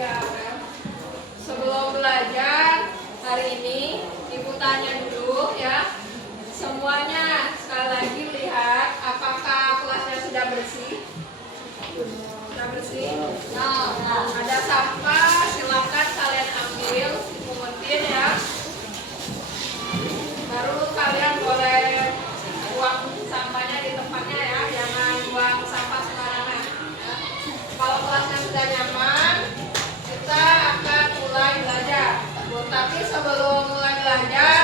ya. Sebelum belajar hari ini, Ibu tanya dulu ya. Semuanya sekali lagi lihat apakah kelasnya sudah bersih? Sudah bersih? Nah, ada sampah, silakan kalian ambil, dipungutin ya. Baru kalian boleh buang sampahnya di tempatnya ya, jangan buang sampah sembarangan. Ya. Kalau kelasnya sudah nyaman, kita akan mulai belajar. Tapi sebelum mulai belajar,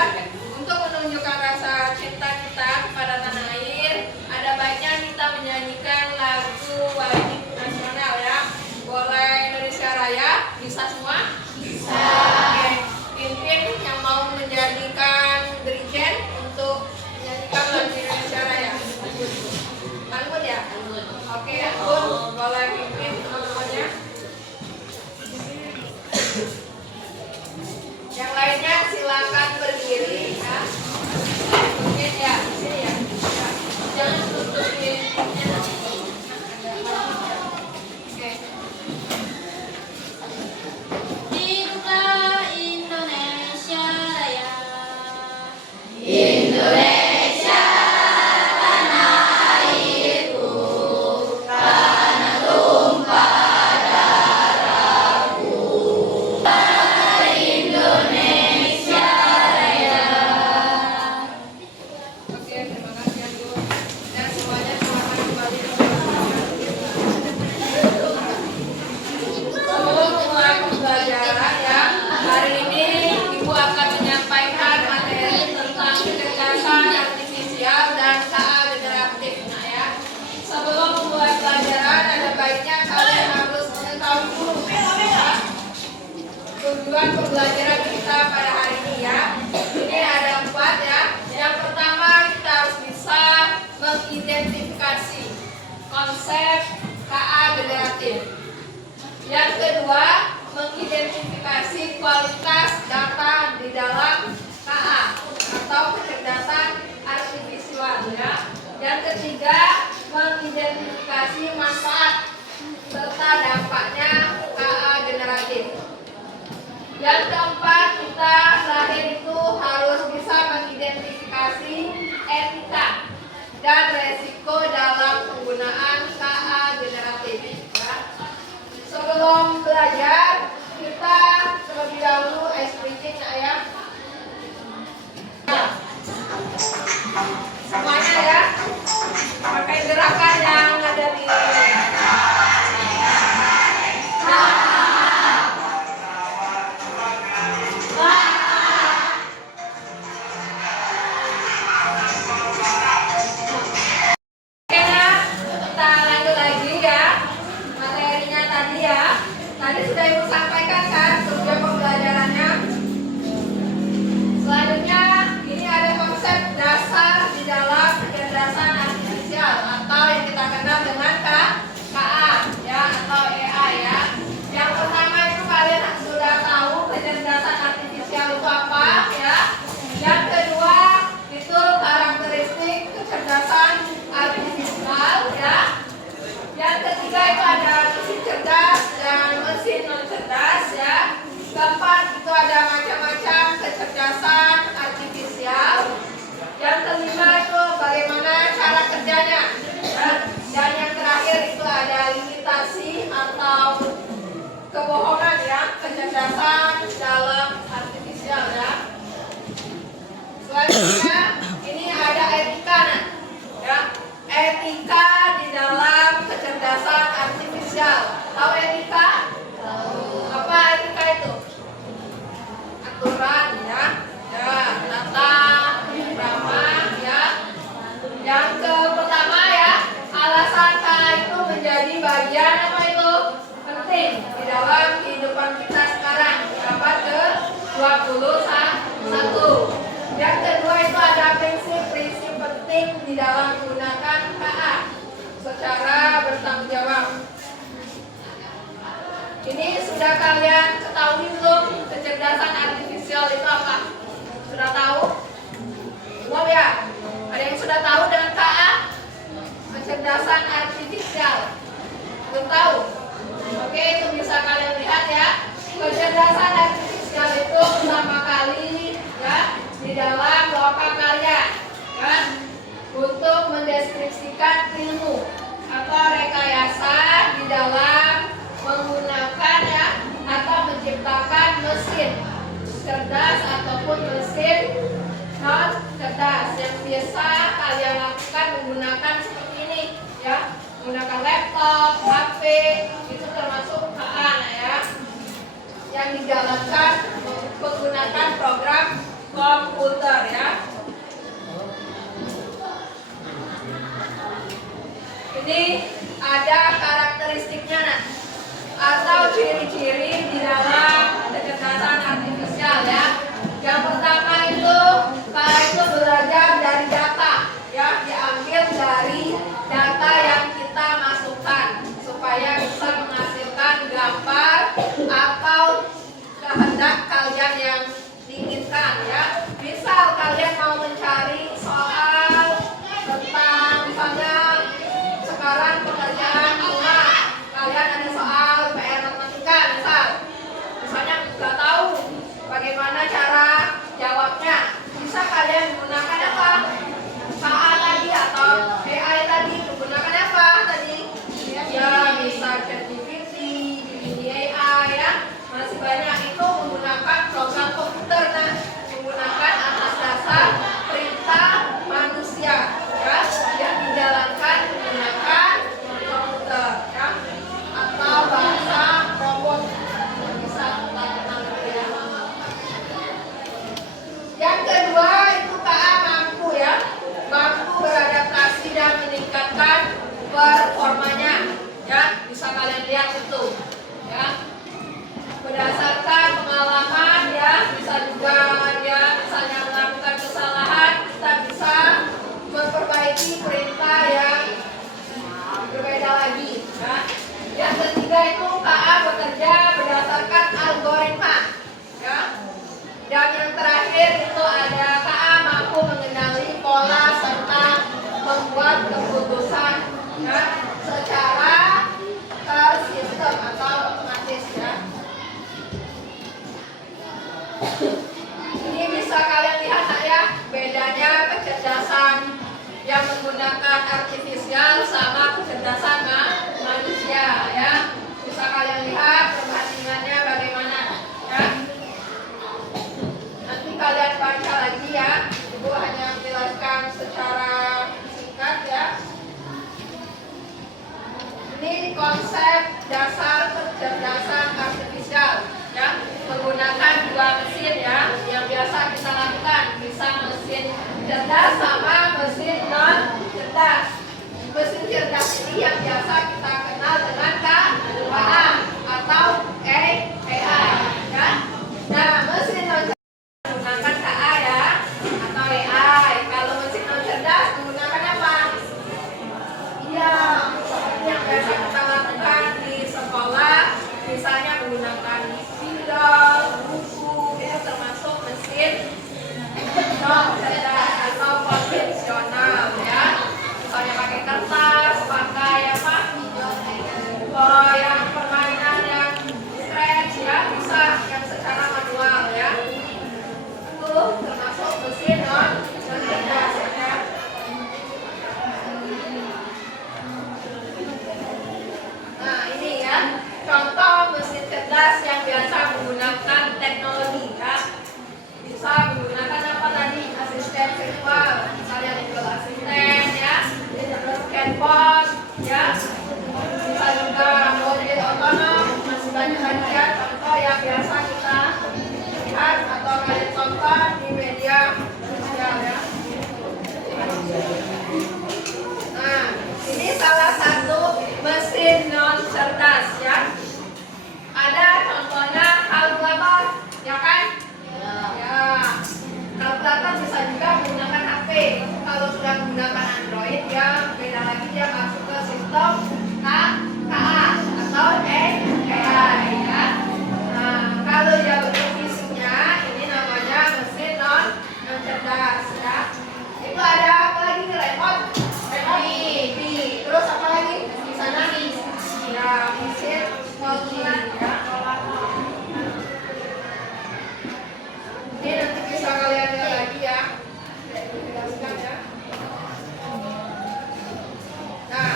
untuk menunjukkan rasa cinta kita kepada tanah air, ada baiknya kita menyanyikan lagu wajib nasional ya. Boleh Indonesia Raya? Bisa semua? Bisa. Oke. Pimpin yang mau menjadikan dirijen untuk menyanyikan lagu Indonesia Raya. Anggun ya? Oke, Anggun boleh pimpin teman-temannya. Yang lainnya silakan berdiri ya. Mungkin ya, sini ya. Jangan tutupin. Oke. Hiduplah Indonesia Raya. Indonesia tanah airku, tanah tumpah darahku. Indonesia Raya. Oke, terima kasih Anggun. Dan semuanya silakan kembali ke tempatnya. Sebelum mulai pembelajaran ya, hari ini Ibu akan menyampaikan materi tentang kecerdasan artifisial dan KA generatif. Nah ya, sebelum mulai pelajaran ada baiknya kalian harus mengetahui dulu ya, tujuan pembelajaran kita pada hari ini ya. Ini ada 4 ya. Yang pertama kita harus bisa mengidentifikasi konsep KA generatif. Yang kedua, mengidentifikasi kualitas data di dalam KA atau kecerdasan artifisial ya. Yang ketiga, mengidentifikasi manfaat serta dampaknya KA generatif. Yang keempat, kita lahir itu harus bisa mengidentifikasi etika dan resiko dalam penggunaan KA generatif ya. Sebelum belajar, kita terlebih dahulu ice breathing ya. Semuanya ya, pakai gerakan yang ada di kita lanjut lagi ya materinya tadi ya. Tadi sudah Ibu sampaikan kan tujuan pembelajarannya. Selanjutnya ini ada konsep dasar di dalam kecerdasan artifisial atau yang kita kenal dengan KA ya atau EA ya. Yang pertama itu kalian sudah tahu kecerdasan artifisial itu apa ya. Yang kedua itu karakteristik kecerdasan artifisial ya. Yang ketiga itu ada mesin cerdas dan mesin non cerdas ya. Keempat itu ada macam-macam kecerdasan artifisial. Yang kelima itu bagaimana cara kerjanya. Dan yang terakhir itu ada limitasi atau kebohongan ya kecerdasan dalam artifisial ya. Selanjutnya ini ada etika ya. Etika di dalam kecerdasan artifisial. Tahu etika? Tahu. Apa etika itu? Aturan ya. Ya, tata krama ya. Yang pertama ya, alasan KA itu menjadi bagian apa itu? Penting di dalam kehidupan kita sekarang abad ke-21. Yang kedua itu ada prinsip-prinsip penting di dalam menggunakan KA secara bertanggung jawab. Ini sudah kalian ketahui belum kecerdasan artifisial itu apa? Sudah tahu? Belum ya? Ada yang sudah tahu dengan KA? Kecerdasan artifisial. Belum tahu? Oke, itu bisa kalian lihat ya. cerdas ataupun mesin non cerdas yang biasa kalian lakukan menggunakan seperti ini ya, menggunakan laptop, HP, itu termasuk KA ya, yang dijalankan menggunakan program komputer ya. Ini ada karakteristiknya atau ciri-ciri di dalam kecerdasan artifisial ya. Yang pertama itu belajar dari data ya, diambil dari data yang kita masukkan supaya bisa menghasilkan gambar atau kehendak kalian yang diinginkan ya. Misal kalian mau mencari soal tentang misalnya sekarang pekerjaan rumah, kalian ada soal PR matematika misalnya nggak tahu bagaimana cara jawabnya, bisa kalian menggunakan apa? KA tadi atau AI tadi, menggunakan apa tadi? Ya bisa ChatGPT, Gemini AI ya, masih banyak itu menggunakan program komputer menggunakan atas dasar perintah manusia ya, yang dijalankan menggunakan komputer ya, atau bahasa robot bisa melakukan itu ya. Yang kedua itu KA mampu ya, mampu beradaptasi dan meningkatkan performanya ya, bisa kalian lihat itu ya, berdasarkan pengalaman ya, bisa juga ya, misalnya melakukan kesalahan kita bisa memperbaiki perintah yang berbeda lagi ya. Yang ketiga itu KA bekerja berdasarkan algoritma ya. Dan yang terakhir itu ada KA mampu mengenali pola serta membuat keputusan ya, secara tersistem atau otomatis ya. Ini bisa kalian lihat ya, bedanya kecerdasan yang menggunakan artifisial sama kecerdasan manusia ya. Bisa kalian lihat perbandingannya bagaimana ya. Nanti kalian baca lagi ya. Ibu hanya menjelaskan secara singkat ya. Ini konsep dasar kecerdasan artifisial ya, menggunakan dua mesin ya, yang biasa kita lakukan, bisa mesin cerdas sama mesin non cerdas. Mesin cerdas ini yang biasa kita kenal dengan KA atau AI ya. Nah, mesin non cerdas menggunakan KA ya atau AI. Kalau mesin non cerdas menggunakan apa? Iya, seperti yang biasa kita lakukan di sekolah, misalnya menggunakan spidol, buku, itu termasuk mesin non cerdas atau konvensional ya. Misalnya pakai kertas, pakai apa? Yang permainan yang scratch ya, bisa yang secara manual ya. Itu termasuk mesin non cerdas ya. Nah ini ya, contoh mesin cerdas yang biasa menggunakan teknologi ya. Bisa menggunakan apa tadi? Asisten virtual, misalnya Google Assistant ya, terus chatbot ya. Bisa juga mobil otonom, masih banyak lagi ya contoh yang biasa kita lihat atau kalian tonton di media sosial ya. Nah, ini salah satu mesin non cerdas ya. Ada contohnya kalkulator, ya kan? Ya. Kalkulator bisa juga menggunakan HP. Kalau sudah menggunakan Android ya beda lagi, dia masuk ke sistem KA atau AI ya. Nah, kalau dia bentuk fisiknya ini namanya mesin non cerdas ya. Itu ada apa lagi nih, remote? TV. Terus apa lagi? Di sana nih. Ya, mesin multi ya. Ini nanti bisa kalian lihat lagi ya. Jelaskan ya. Nah,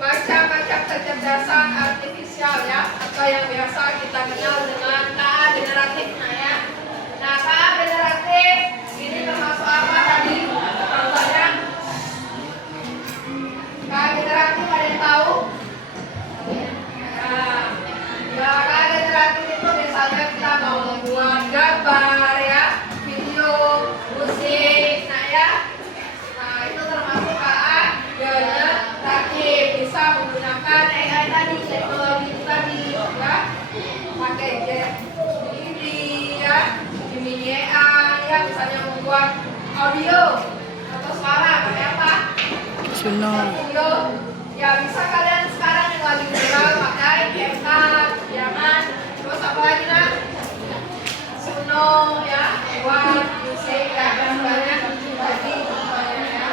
macam-macam kecerdasan artifisial ya, atau yang biasa kita kenal dengan KA generatif. Nah ya. pakai ini ya, Gemini AI ya, misalnya membuat audio atau suara pakai apa? Suno. Audio. Ya bisa kalian sekarang yang lagi viral pakai CapCut, ya kan? Terus apa lagi nak? Suno ya, buat musik ya, dan banyak tadi contohnya ya.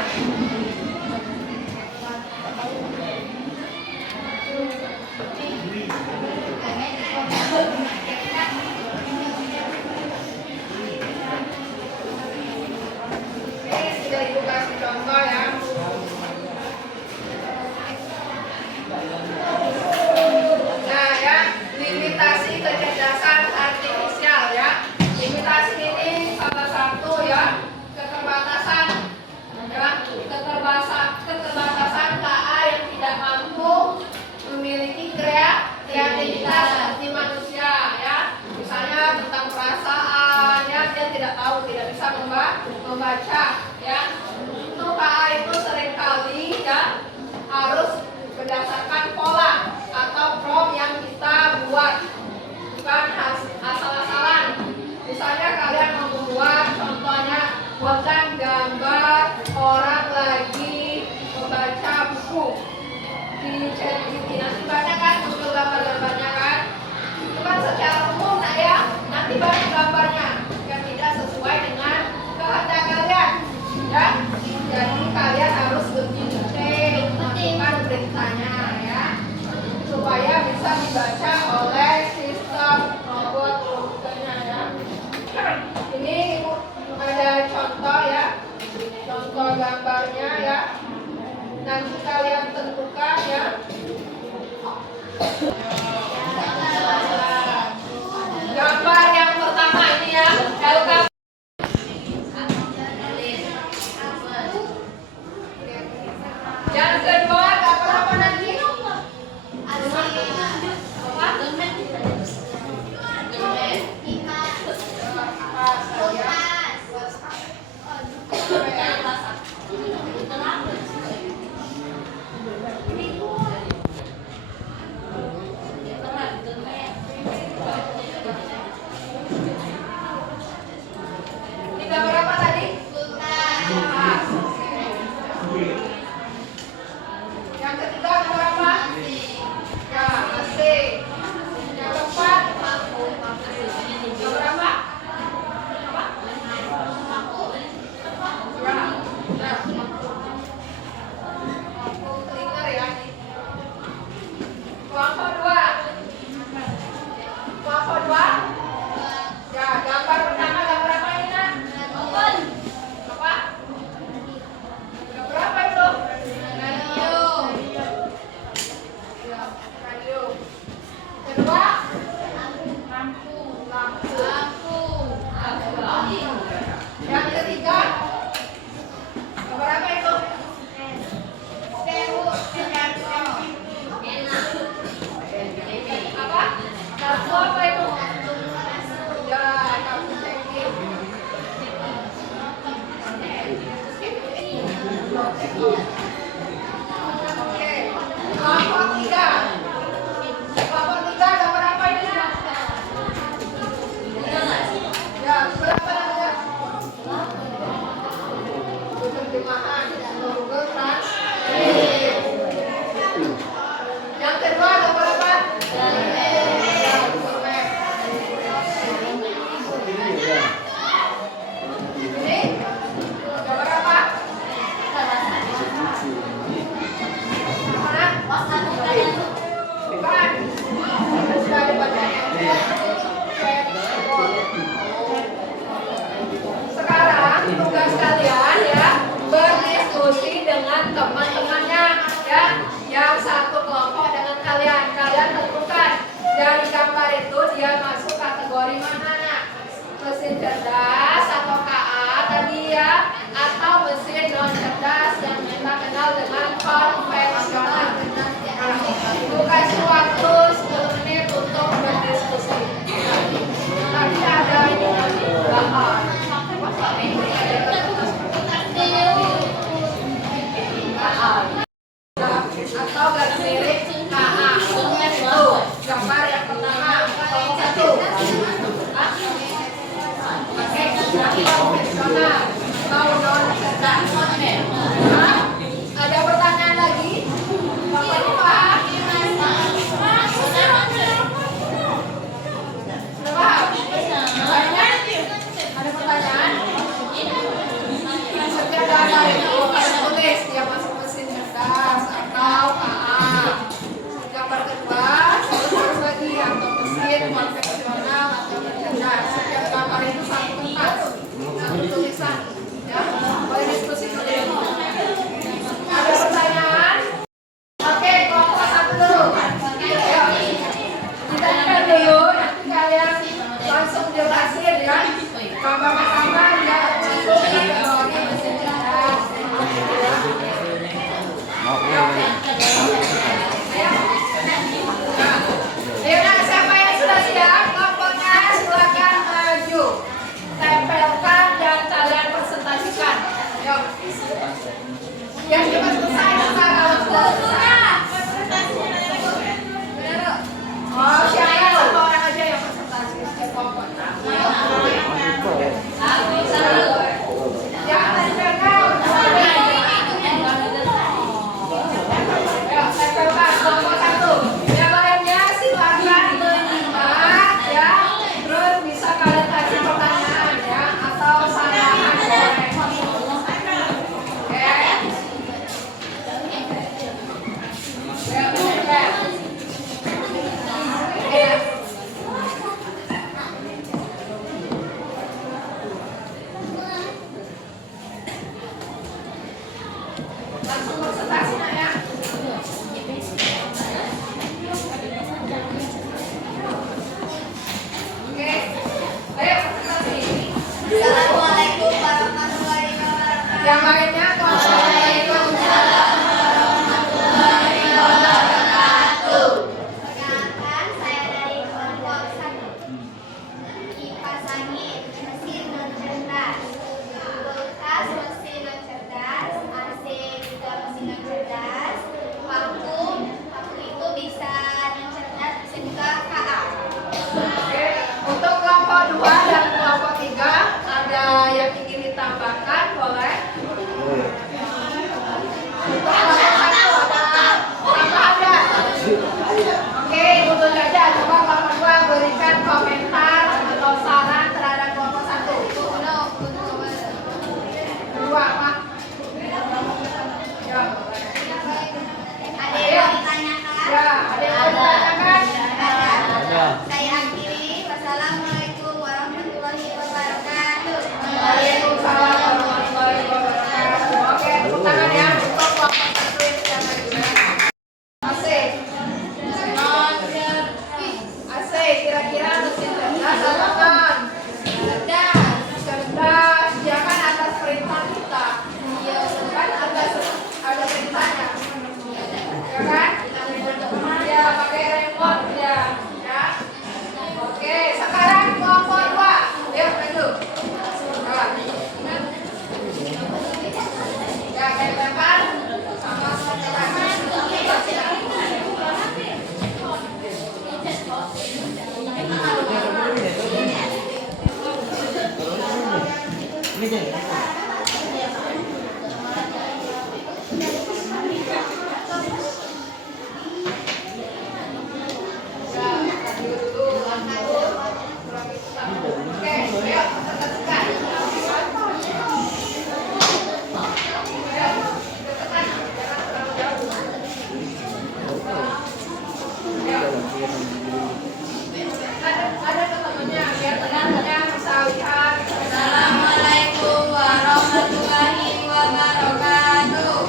Ini sudah ibu kasih contoh ya. Nah ya, limitasi kecerdasan artifisial ya. Limitasi ini salah satu ya keterbatasan ya, keterbatasan KA yang tidak mampu memiliki kreativitas seperti manusia ya. Misalnya tentang perasaan ya, dia tidak tahu, tidak bisa membaca ya. Itu KA itu seringkali ya harus berdasarkan pola atau prompt yang kita buat, bukan asal-asalan. Misalnya kalian mau membuat, contohnya buatkan gambar orang lagi membaca buku di ChatGPT. Nanti banyak kan muncul gambar-gambarnya kan? Itu kan secara umum nah ya, nanti banyak gambarnya yang tidak sesuai dengan kehendak kalian ya. Jadi kalian harus lebih detail memasukkan beritanya ya, supaya bisa dibaca oleh sistem robot komputernya ya. Ini ada contoh ya, contoh gambarnya ya. Nanti kalian tentukan ya. Gambar yang pertama ini ya, LK. Yang kedua gambar apa nanti? Ini gambar apa tadi? Kulkas. Yang ketiga gambar apa? Ya, mesin. Yang keempat gambar apa? Ya, nah. Cleaner ya. Kelompok dua. Kelompok dua. Ya, gambar pertama gambar apa ini nak? Apa? Gambar apa itu? Radio. Ya, radio. Kedua? Lampu. Yang ketiga? Gambar apa itu? Apa? Kartu apa itu? Ya, kartu check-in. Oke. Kelompok tiga. Kelompok tiga gambar apa ini nak? Ya, berapa namanya? Terjemahan Google Translate. Yang kedua gambar apa? Ya, Google Map. Ini gambar apa? Mana? Bukan. Sudah ada bacanya. Sekarang tugas kalian ya berdiskusi dengan teman-temannya ya, yang satu kelompok dengan kalian. Kalian tentukan dari gambar itu dia masuk kategori mana nak? Mesin cerdas atau KA tadi ya, atau mesin non cerdas yang kita kenal dengan konvensional. Ibu kasih waktu 10 menit untuk berdiskusi. Tadi ada ini nanti bahas. Atau garis miring KA. Itu gambar yang pertama. Kelompok konvensional atau cerdas. Setiap gambar itu satu kertas, satu tulisan. Ya, boleh diskusi dulu. Ada pertanyaan? Oke, kelompok satu dulu. Ayo, kita lihat dulu. Nanti kalian langsung jelasin ya. Gambar pertama ya masuk kategori mesin cerdas. Ayo, nah, siapa yang sudah siap? Kelompoknya silakan maju. Tempelkan dan kalian presentasikan. Yuk. Yang cepat selesai sekarang sudah selesai. Oh, siapa satu orang aja yang presentasi setiap kelompok. Jangan dipegang. Ayo, tempelkan kelompok satu. Yang lainnya silakan menyimak ya. Terus bisa kalian kasih pertanyaan ya atau sarahan boleh. Oke. Langsung presentasi nak ya. Oke. Ayo presentasi. Assalamualaikum warahmatullahi wabarakatuh. Yang lainnya Waalaikumsalam. Perkenalkan, saya dari kelompok 1. Kipas angin, mesin non cerdas. Kulkas, mesin non cerdas. AC juga mesin non cerdas. Vakum itu bisa non cerdas, bisa juga KA. Oke. Untuk kelompok 2 dan kelompok 3 ada yang ingin ditambahkan boleh. Untuk kelompok 1 ada tambahan ada. Oke, itu saja. Coba kelompok 2 berikan komentar atau saran terhadap kelompok 1. Kedua apa? Ya. Ada yang ditanyakan? Ya, ada yang mau ditanyakan? Ada. Saya akhiri. Wassalamualaikum warahmatullahi wabarakatuh. Waalaikumsalam warahmatullahi wabarakatuh. Oke, tepuk tangan ya untuk kelompok 1 yang sudah maju. Asik. AC kira-kira mesin cerdas atau non? Cerdas. Dia kan atas perintah kita. Iya, kan ada perintahnya. Ya kan? Ya pakai remote ya. Ya. Oke, sekarang kelompok 2. Yuk maju. Ya, kayak lempar sama Oke, ayo presentasikan. Ada temennya biar temennya bisa lihat. Assalamualaikum warahmatullahi wabarakatuh.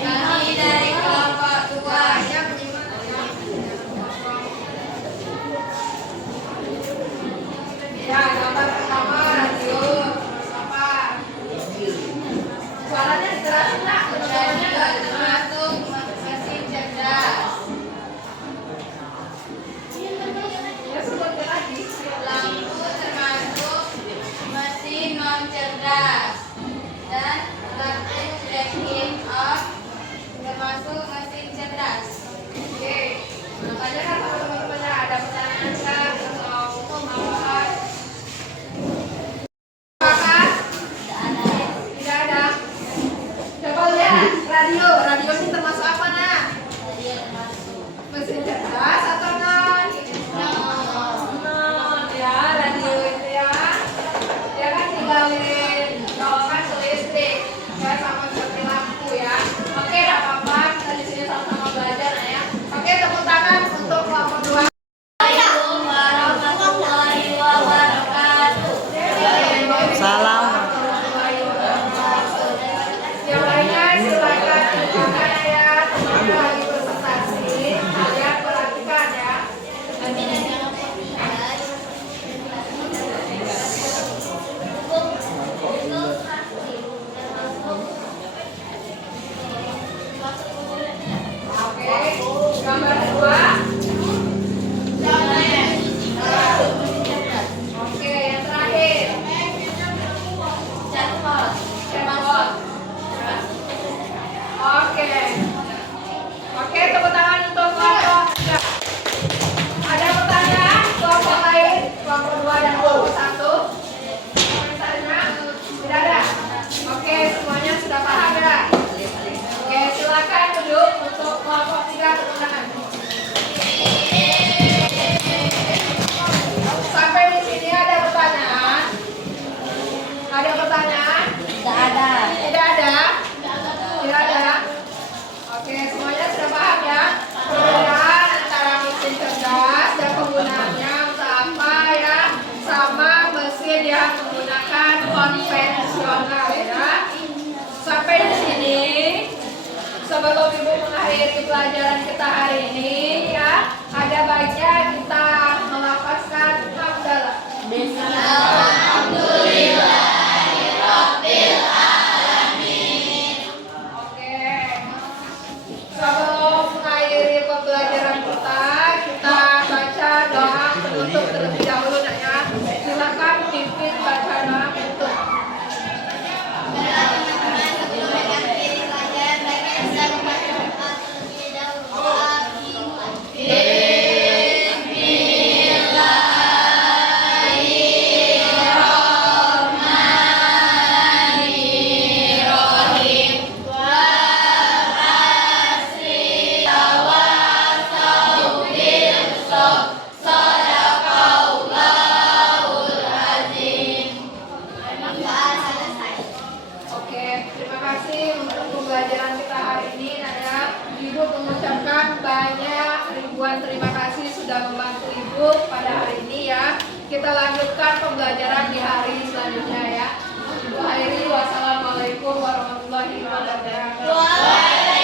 Kami dari kelompok 2. Ya, gambar pertama radio apa? Suaranya dijelasin nak, suaranya nggak Termasuk mesin cerdas. ya sebutkan lagi. Lampu termasuk mesin non cerdas. Dan lampu blinking on termasuk mesin cerdas. Oke, makanya kan teman-temannya ada pertanyaan kan atau tambahan? Apakah? Tidak ada. Coba lihat radio. Radio ini termasuk apa nak? Mesin cerdas atau non? Non ya, radio itu ya. Dia kan tinggalin dorongan ke listrik. Ya sama seperti lampu ya. Oke, tidak apa-apa. Kita di sini sama-sama belajar ya. mengakhiri pelajaran kita hari ini ya, ada baiknya kita melafazkan hamdalah. Oke. Sebelum mengakhiri pembelajaran kita baca doa penutup terlebih dahulu nak ya. Silakan pimpin baca doa penutup. Teman-teman, sebelum mengakhiri pelajaran, bagi kita membaca doa terlebih dahulu. Oke, terima kasih untuk pembelajaran kita hari ini. Naya, Ibu mengucapkan banyak ribuan terima kasih sudah membantu Ibu pada hari ini ya. Kita lanjutkan pembelajaran di hari selanjutnya ya. Ibu akhiri, wassalamualaikum warahmatullahi wabarakatuh.